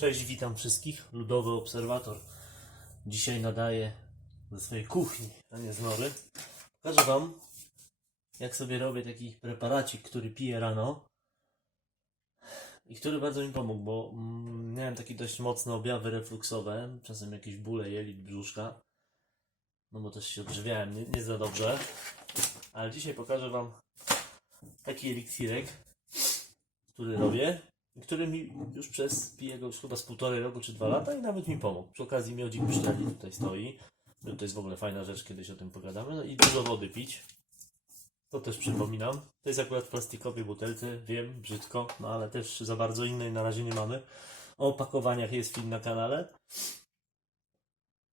Cześć, witam wszystkich. Ludowy Obserwator. Dzisiaj nadaję ze swojej kuchni, a nie z nory. Pokażę Wam, jak sobie robię taki preparacik, który piję rano i który bardzo mi pomógł, bo mm, miałem takie dość mocne objawy refluksowe, czasem jakieś bóle jelit brzuszka, no bo też się odżywiałem nie, nie za dobrze. Ale dzisiaj pokażę Wam taki eliksirek, który robię który mi już przez, piję już chyba z półtorej roku czy dwa lata i nawet mi pomógł. Przy okazji miodzik pszczeli tutaj stoi. No To jest w ogóle fajna rzecz, kiedyś o tym pogadamy. No i dużo wody pić. To też przypominam. To jest akurat w plastikowej butelce, wiem, brzydko, no ale też za bardzo innej na razie nie mamy. O opakowaniach jest film na kanale.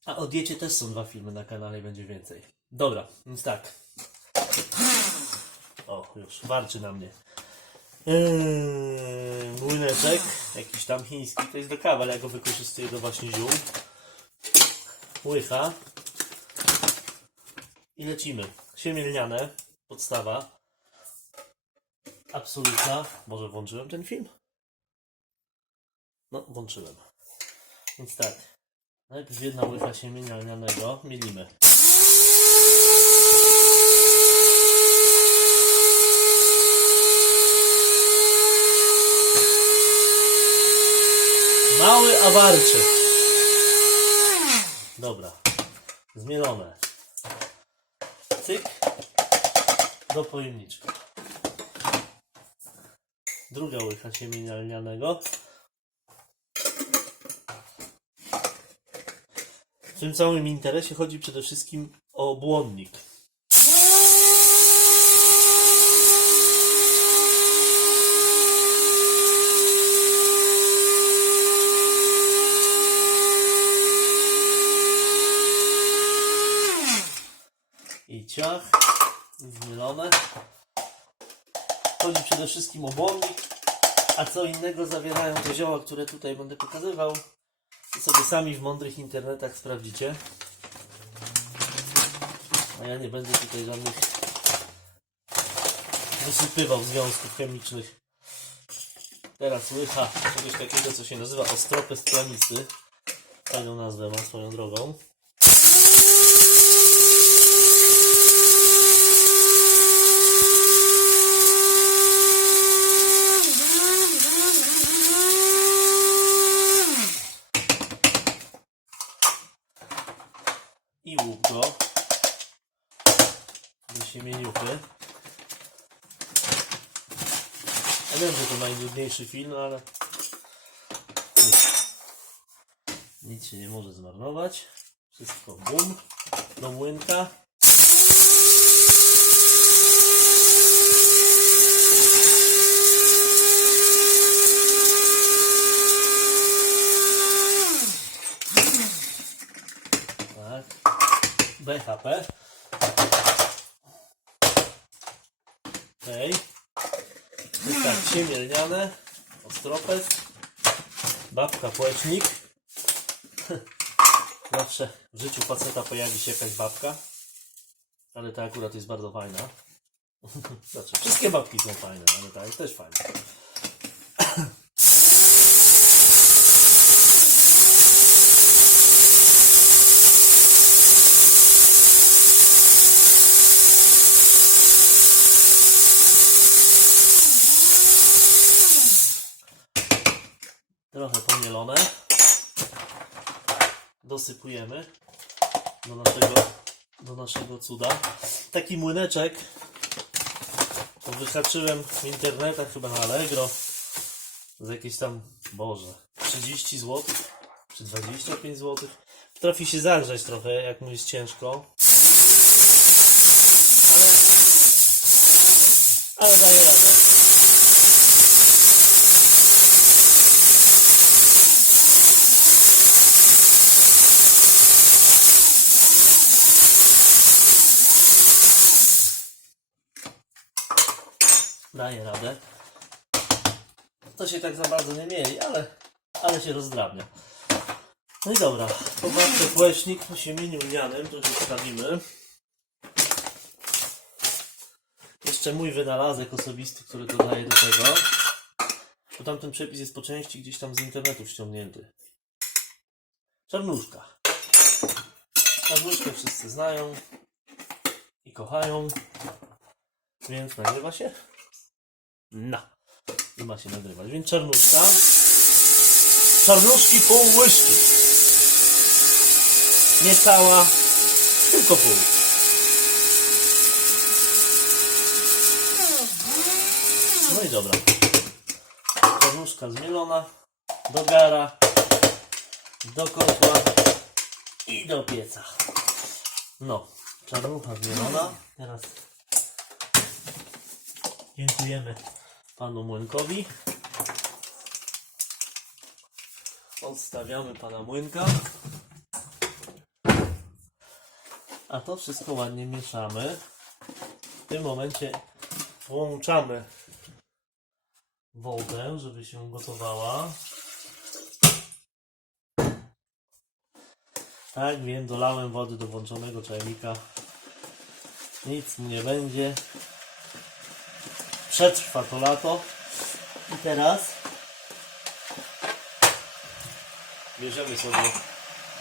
A o diecie też są dwa filmy na kanale będzie więcej. Dobra, więc tak. O, już warczy na mnie. Eee, młyneczek, jakiś tam chiński, to jest do kawy, ale ja go wykorzystuję do właśnie ziół. Łycha. I lecimy. Siemię lniane, podstawa. Absolutna. Może włączyłem ten film? No, włączyłem. Więc tak. Najpierw jedna łycha siemienia lnianego. Mielimy. Mały awarczy. Dobra. Zmielone. Cyk. Do pojemniczka. Druga łycha siemienia lnianego. W tym całym interesie chodzi przede wszystkim o błonnik. i ciach, zmielone. Chodzi przede wszystkim o błonnik, a co innego zawierają te zioła, które tutaj będę pokazywał. I sobie sami w mądrych internetach sprawdzicie. A ja nie będę tutaj żadnych wysypywał związków chemicznych. Teraz łycha czegoś takiego, co się nazywa ostropest plamisty. Fajną nazwę ma swoją drogą. i łuk go do siemieniuchy. Ja wiem, że najnudniejszy film, no ale nic. nic się nie może zmarnować. Wszystko bum do młynka. Tak. BHP. To jest tak, siemię lniane, ostropes, babka płecznik. Zawsze w życiu faceta pojawi się jakaś babka, ale ta akurat jest bardzo fajna. Znaczy, wszystkie babki są fajne, ale ta jest też fajna. Trochę pomielone. Dosypujemy do naszego, do naszego cuda. Taki młyneczek to wyhaczyłem w internetach, chyba na Allegro, za jakieś tam, Boże, 30 zł, czy 25 zł. Trafi się zagrzać trochę, jak mu jest ciężko. Ale, ale daje radę. Daje radę. To się tak za bardzo nie mieli, ale, ale się rozdrabnia. No i dobra, popatrzę płeśnik po siemieniu lnianym, już wstawimy. Jeszcze mój wynalazek osobisty, który dodaję do tego. tamten przepis jest po części gdzieś tam z internetu ściągnięty. Czarnuszka. Czarnuszkę wszyscy znają i kochają, więc nagrywa się? No. I ma się nagrywać, więc czarnuszka. Czarnuszki pół łyżki. Nie cała, tylko pół. No i dobra. Czarnuszka zmielona do gara, do kotła i do pieca. No, czarnucha zmielona. Teraz dziękujemy panu Młynkowi. Odstawiamy pana Młynka. A to wszystko ładnie mieszamy. W tym momencie włączamy wodę, żeby się gotowała. Tak, wiem, dolałem wody do włączonego czajnika. Nic nie będzie. Przetrwa to lato. I teraz bierzemy sobie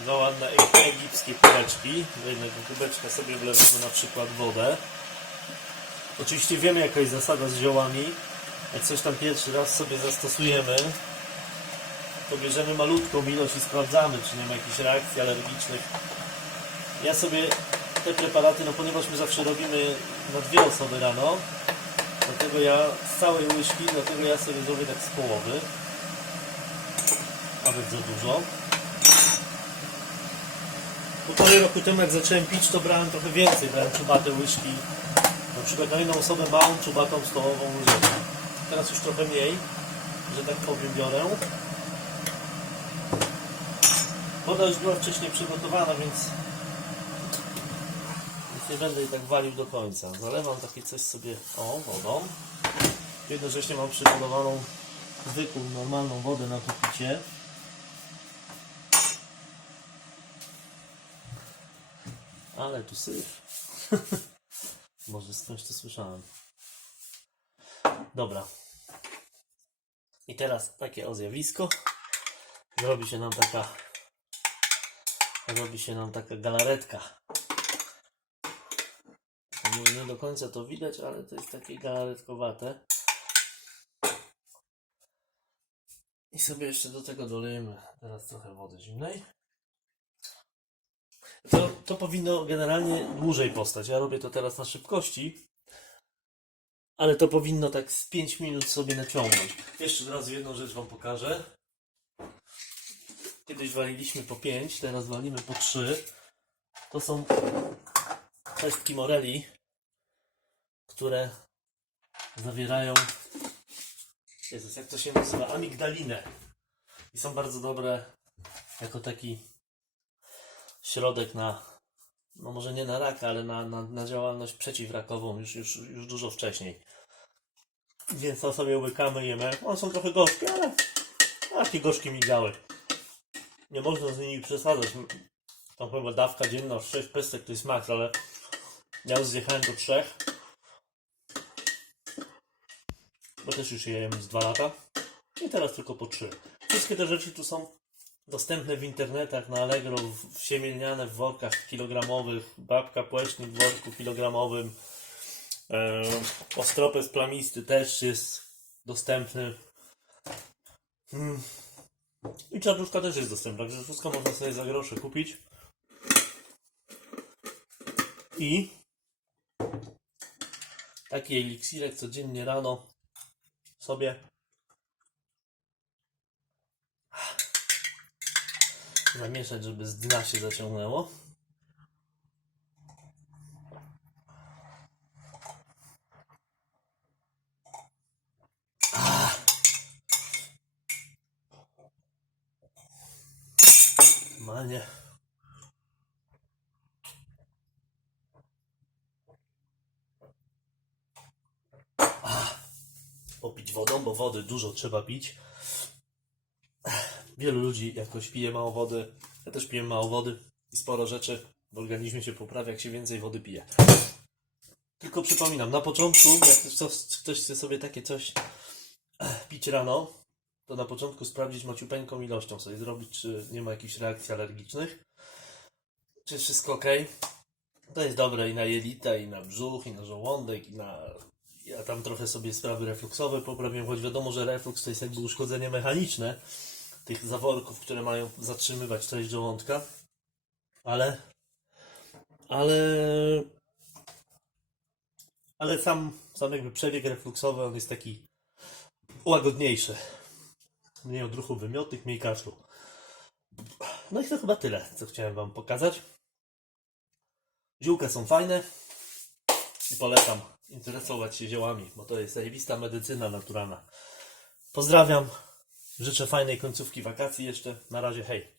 dwa ładne egipskie kubeczki. Do jednego kubeczka sobie wlewamy na przykład wodę. Oczywiście wiemy jaka jest zasada z ziołami. Jak coś tam pierwszy raz sobie zastosujemy, to bierzemy malutką ilość i sprawdzamy, czy nie ma jakichś reakcji alergicznych. Ja sobie te preparaty, no ponieważ my zawsze robimy na dwie osoby rano, dlatego ja z całej łyżki, dlatego ja sobie zrobię tak z połowy. Nawet za dużo. Półtorej roku temu jak zacząłem pić, to brałem trochę więcej, brałem czubate łyżki. Na przykład na jedną osobę małą czubatą stołową łyżeczkę. Teraz już trochę mniej, że tak powiem biorę. Woda już była wcześniej przygotowana, więc nie będę jej tak walił do końca. Zalewam takie coś sobie, o, wodą. Jednocześnie mam przygotowaną zwykłą, normalną wodę na to picie. Ale tu syf. Może skądś to słyszałem. Dobra. I teraz takie o zjawisko. Zrobi się nam taka robi się nam taka galaretka. Nie, do końca to widać, ale to jest takie galaretkowate. I sobie jeszcze do tego dolejemy teraz trochę wody zimnej. To, to powinno generalnie dłużej postać. Ja robię to teraz na szybkości. Ale to powinno tak z 5 minut sobie naciągnąć. Jeszcze raz jedną rzecz Wam pokażę. Kiedyś waliliśmy po 5, teraz walimy po 3. To są pestki moreli, które zawierają Jezus, jak to się nazywa? Amigdalinę. I są bardzo dobre jako taki środek na, no może nie na raka, ale na, na, na działalność przeciwrakową już, już, już dużo wcześniej. Więc to sobie łykamy, jemy. One są trochę gorzkie, ale takie gorzkie migały. Nie można z nimi przesadzać. Tam chyba dawka dzienna, 6 pestek to jest maks, ale ja już zjechałem do 3. Bo też już je jem z 2 lata. I teraz tylko po 3. Wszystkie te rzeczy tu są dostępne w internetach, na Allegro, w- wsiemielniane w workach kilogramowych. Babka płecznik w worku kilogramowym. E, ostropes plamisty też jest dostępny. Mm. I czarnuszka też jest dostępna, także wszystko można sobie za grosze kupić. I taki eliksirek codziennie rano sobie zamieszać, żeby z dna się zaciągnęło. Wodą, bo wody dużo trzeba pić. Wielu ludzi jakoś pije mało wody. Ja też piję mało wody i sporo rzeczy w organizmie się poprawia, jak się więcej wody pije. Tylko przypominam, na początku, jak ktoś, chce sobie takie coś pić rano, to na początku sprawdzić maciupeńką ilością sobie zrobić, czy nie ma jakichś reakcji alergicznych. Czy wszystko ok. To jest dobre i na jelita, i na brzuch, i na żołądek, i na... Ja tam trochę sobie sprawy refluksowe poprawiłem, choć wiadomo, że refluks to jest jakby uszkodzenie mechaniczne tych zaworków, które mają zatrzymywać treść żołądka. Ale... Ale... Ale sam, sam jakby przebieg refluksowy, on jest taki łagodniejszy. Mniej odruchów wymiotnych, mniej kaszlu. No i to chyba tyle, co chciałem Wam pokazać. Ziółka są fajne i polecam interesować się ziołami, bo to jest zajebista medycyna naturalna. Pozdrawiam, życzę fajnej końcówki wakacji jeszcze. Na razie, hej.